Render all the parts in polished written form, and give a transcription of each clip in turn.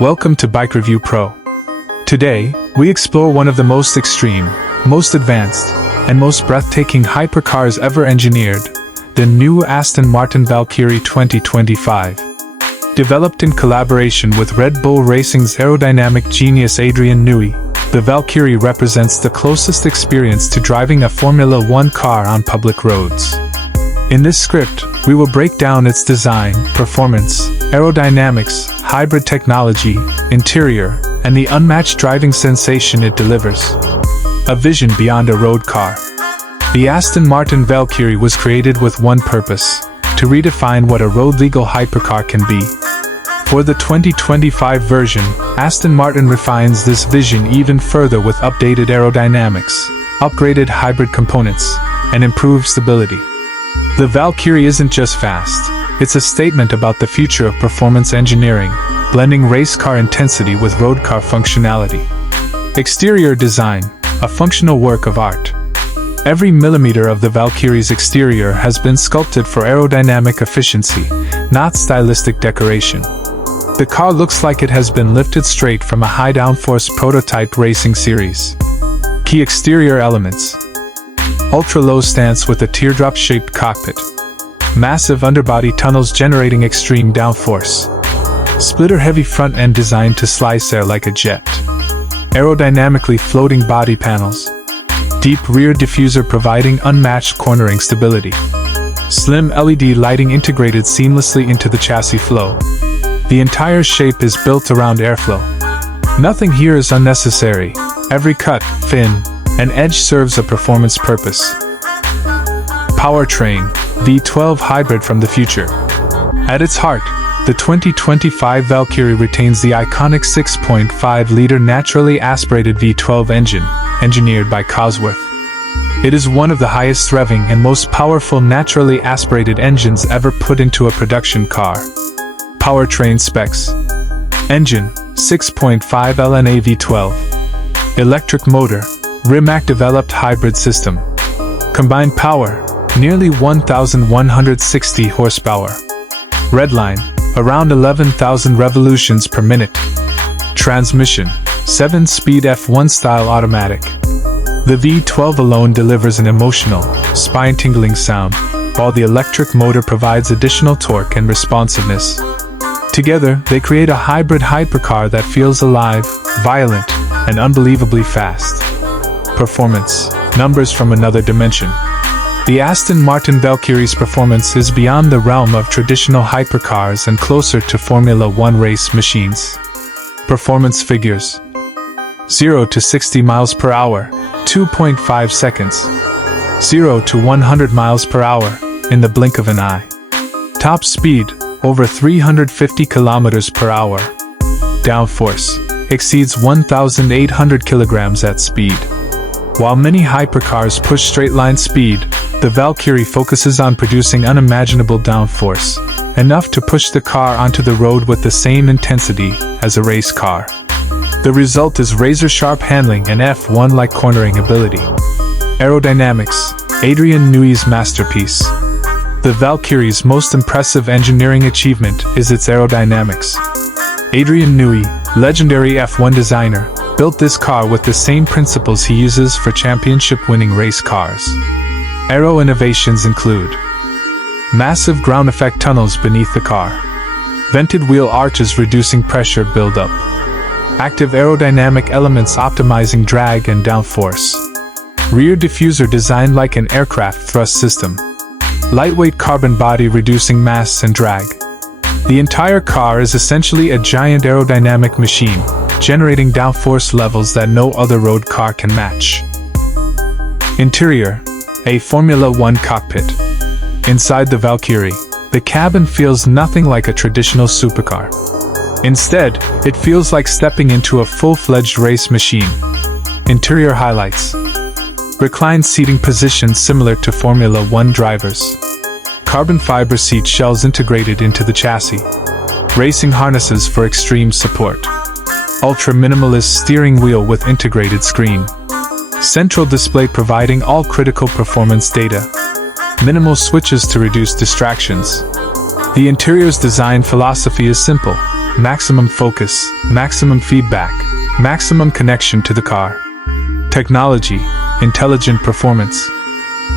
Welcome to Bike Review Pro. Today, we explore one of the most extreme, most advanced, and most breathtaking hypercars ever engineered, the new Aston Martin Valkyrie 2025. Developed in collaboration with Red Bull Racing's aerodynamic genius Adrian Newey, the Valkyrie represents the closest experience to driving a Formula One car on public roads. In this script, we will break down its design, performance, aerodynamics, hybrid technology, interior, and the unmatched driving sensation it delivers. A vision beyond a road car. The Aston Martin Valkyrie was created with one purpose: to redefine what a road-legal hypercar can be. For the 2025 version, Aston Martin refines this vision even further with updated aerodynamics, upgraded hybrid components, and improved stability. The Valkyrie isn't just fast, it's a statement about the future of performance engineering, blending race car intensity with road car functionality. Exterior design, a functional work of art. Every millimeter of the Valkyrie's exterior has been sculpted for aerodynamic efficiency, not stylistic decoration. The car looks like it has been lifted straight from a high-downforce prototype racing series. Key exterior elements: ultra-low stance with a teardrop-shaped cockpit. Massive underbody tunnels generating extreme downforce. Splitter-heavy front end designed to slice air like a jet. Aerodynamically floating body panels. Deep rear diffuser providing unmatched cornering stability. Slim LED lighting integrated seamlessly into the chassis flow. The entire shape is built around airflow. Nothing here is unnecessary. Every cut, fin, and edge serves a performance purpose. Powertrain, V12 hybrid from the future. At its heart, the 2025 Valkyrie retains the iconic 6.5-liter naturally aspirated V12 engine, engineered by Cosworth. It is one of the highest revving and most powerful naturally aspirated engines ever put into a production car. Powertrain specs: engine, 6.5 LNA V12. Electric motor, Rimac developed hybrid system. Combined power, nearly 1,160 horsepower. Redline, around 11,000 revolutions per minute. Transmission, 7-speed F1 style automatic. The V12 alone delivers an emotional, spine-tingling sound, while the electric motor provides additional torque and responsiveness. Together, they create a hybrid hypercar that feels alive, violent, and unbelievably fast. Performance, numbers from another dimension. The Aston Martin Valkyrie's performance is beyond the realm of traditional hypercars and closer to Formula One race machines. Performance figures: 0 to 60 miles per hour, 2.5 seconds. 0 to 100 miles per hour, in the blink of an eye. Top speed, over 350 kilometers per hour. Downforce, exceeds 1,800 kilograms at speed. While many hypercars push straight-line speed, the Valkyrie focuses on producing unimaginable downforce, enough to push the car onto the road with the same intensity as a race car. The result is razor-sharp handling and F1-like cornering ability. Aerodynamics, Adrian Newey's masterpiece. The Valkyrie's most impressive engineering achievement is its aerodynamics. Adrian Newey, legendary F1 designer, built this car with the same principles he uses for championship-winning race cars. Aero innovations include massive ground effect tunnels beneath the car, vented wheel arches reducing pressure buildup, active aerodynamic elements optimizing drag and downforce, rear diffuser designed like an aircraft thrust system, lightweight carbon body reducing mass and drag. The entire car is essentially a giant aerodynamic machine, generating downforce levels that no other road car can match. Interior, a Formula One cockpit. Inside the Valkyrie, the cabin feels nothing like a traditional supercar. Instead, it feels like stepping into a full-fledged race machine. Interior highlights: reclined seating positions similar to Formula One drivers. Carbon fiber seat shells integrated into the chassis. Racing harnesses for extreme support. Ultra-minimalist steering wheel with integrated screen. Central display providing all critical performance data. Minimal switches to reduce distractions. The interior's design philosophy is simple: maximum focus, maximum feedback, maximum connection to the car. Technology, intelligent performance.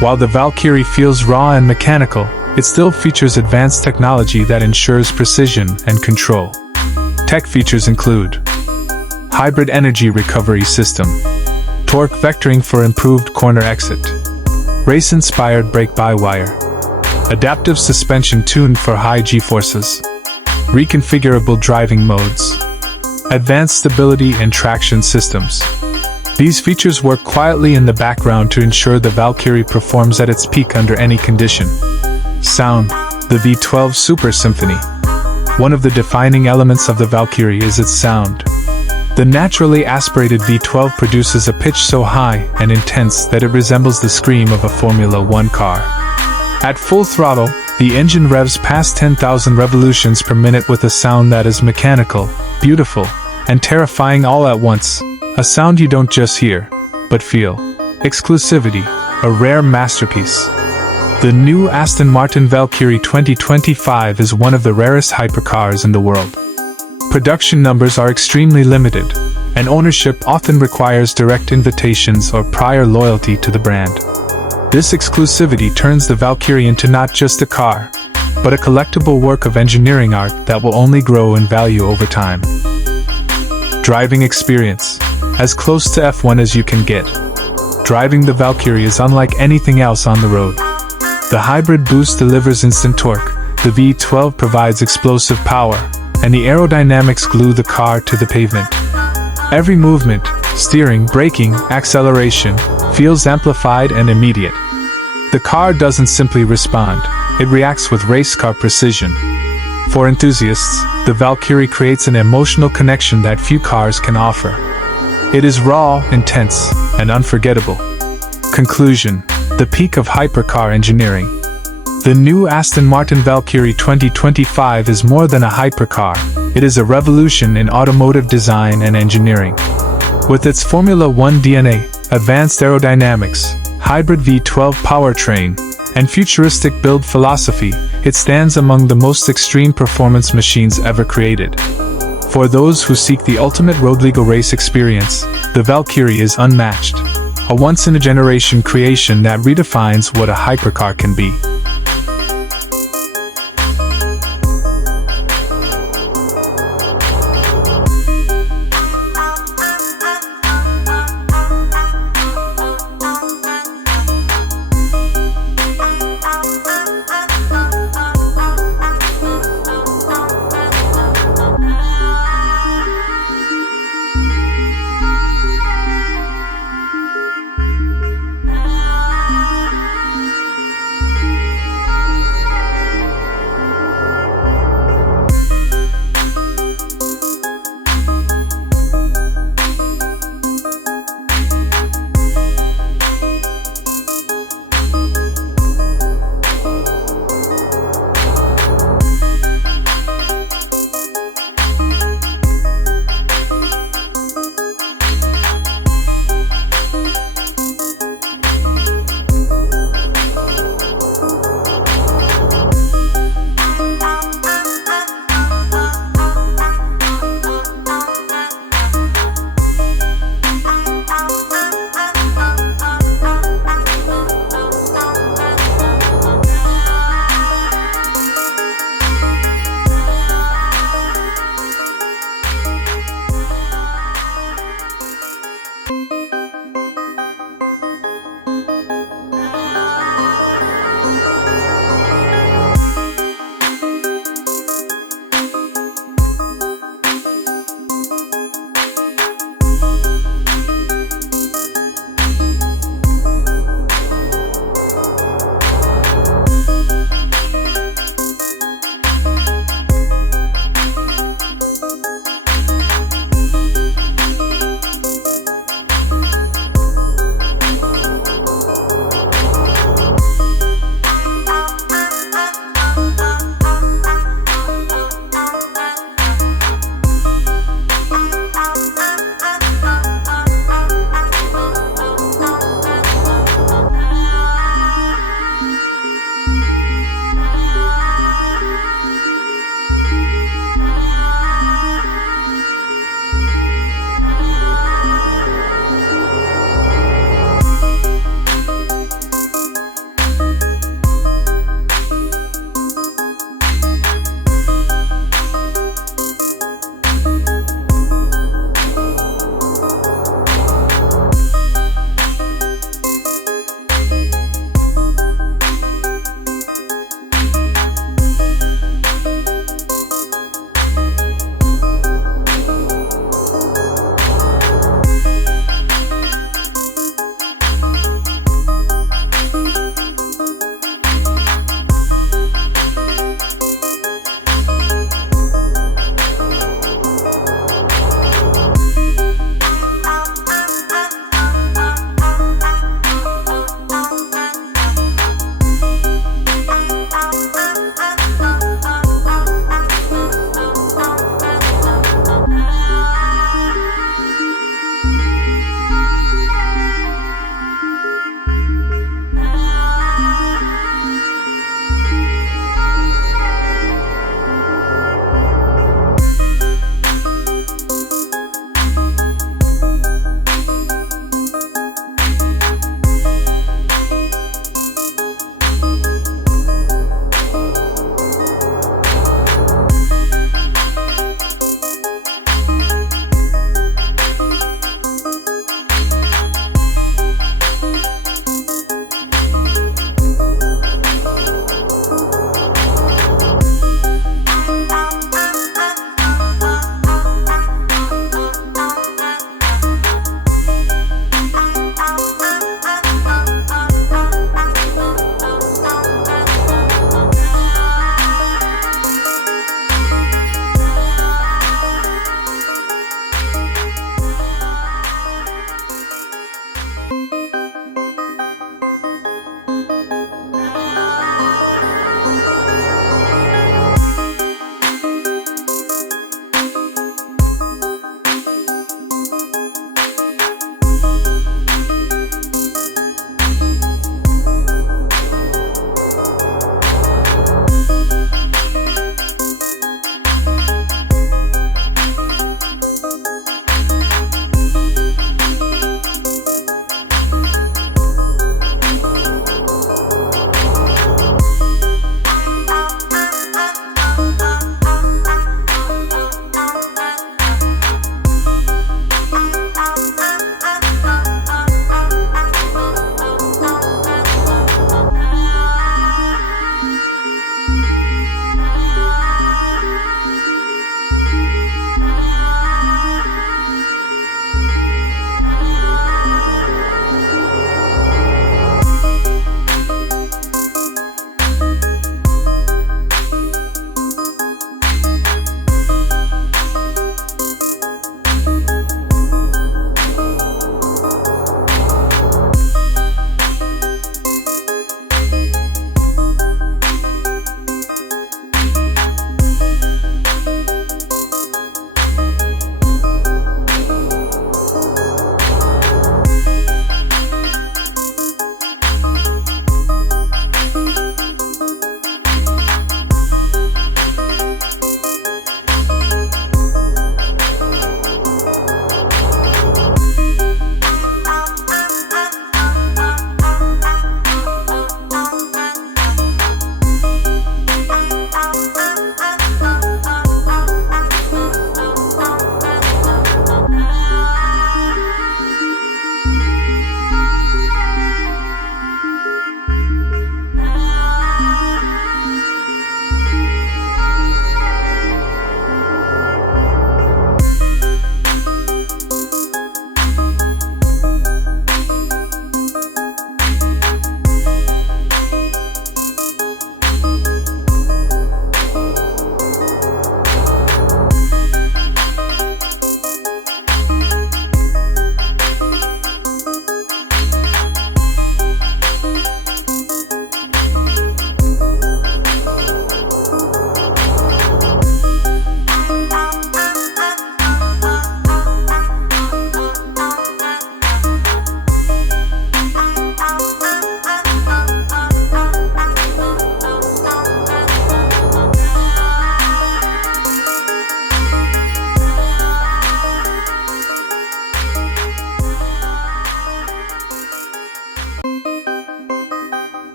While the Valkyrie feels raw and mechanical, it still features advanced technology that ensures precision and control. Tech features include hybrid energy recovery system, torque vectoring for improved corner exit, race-inspired brake-by-wire, adaptive suspension tuned for high G-forces, reconfigurable driving modes, advanced stability and traction systems. These features work quietly in the background to ensure the Valkyrie performs at its peak under any condition. Sound, the V12 Super Symphony. One of the defining elements of the Valkyrie is its sound. The naturally aspirated V12 produces a pitch so high and intense that it resembles the scream of a Formula One car. At full throttle, the engine revs past 10,000 revolutions per minute with a sound that is mechanical, beautiful, and terrifying all at once. A sound you don't just hear, but feel. Exclusivity, a rare masterpiece. The new Aston Martin Valkyrie 2025 is one of the rarest hypercars in the world. Production numbers are extremely limited, and ownership often requires direct invitations or prior loyalty to the brand. This exclusivity turns the Valkyrie into not just a car, but a collectible work of engineering art that will only grow in value over time. Driving experience. As close to F1 as you can get. Driving the Valkyrie is unlike anything else on the road. The hybrid boost delivers instant torque, the V12 provides explosive power, and the aerodynamics glue the car to the pavement. Every movement, steering, braking, acceleration, feels amplified and immediate. The car doesn't simply respond, it reacts with race car precision. For enthusiasts, the Valkyrie creates an emotional connection that few cars can offer. It is raw, intense, and unforgettable. Conclusion: the peak of hypercar engineering. The new Aston Martin Valkyrie 2025 is more than a hypercar, it is a revolution in automotive design and engineering. With its Formula One DNA, advanced aerodynamics, hybrid V12 powertrain, and futuristic build philosophy, it stands among the most extreme performance machines ever created. For those who seek the ultimate road legal race experience, the Valkyrie is unmatched. A once-in-a-generation creation that redefines what a hypercar can be.